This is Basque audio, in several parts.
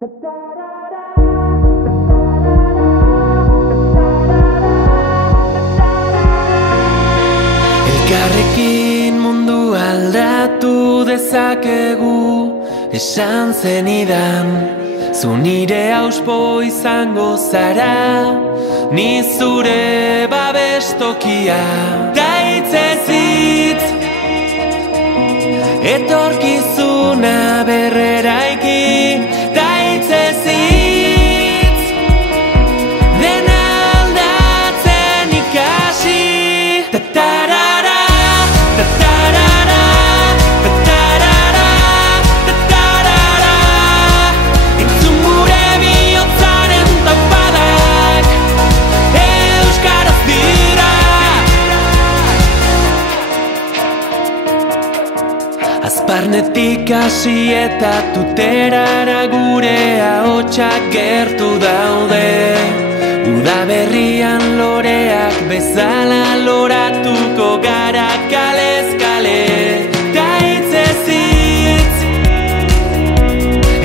Elkarrekin mundu aldatu dezakegu, esan zenidan. Zu nire auspo izango zara, ni zure babestokia. Ta hitzez hitz, etorkizuna berreraiki. Ta hitzez hitz, dena aldatzen ikasi. Ta-tarara, ta-tarara, ta-tarara, ta-tarara. Entzun gure bihotzaren taupadak, euskaraz dira. Azparnetik hasi eta tuterara gure ahotsak gertu daude. Udaberrian loreak bezala loratuko gara kalez kale. Ta hitzez hitz,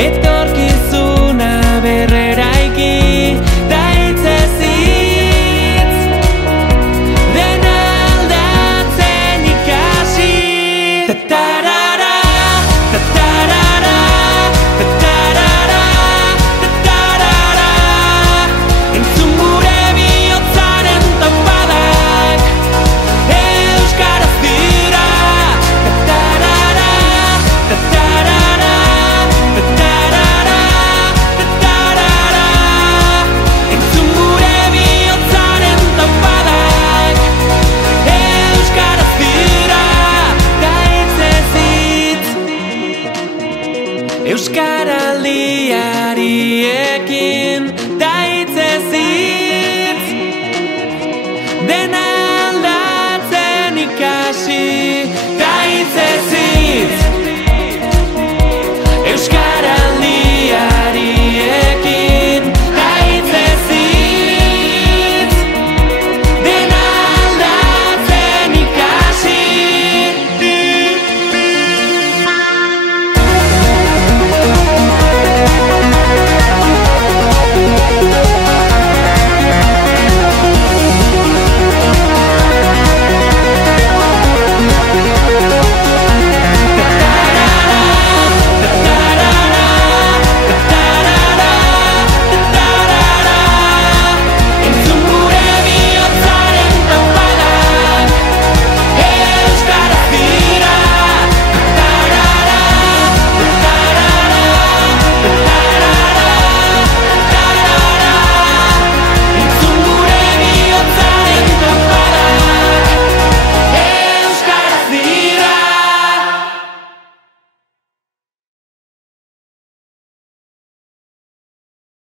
etorkizuna berreraiki. Ta hitzez hitz, dena aldatzen ikasi. Ta-tarara, ta-tarara, ta-tarara, ta-tarara. Entzun gure bihotzaren taupadak, euskaraz dira. Ta-tarara, ta-tarara, ta-tarara, ta-tarara. Entzun gure bihotzaren taupadak, euskaraz dira. Ta hitzez hitz, euskaraldiari ekin.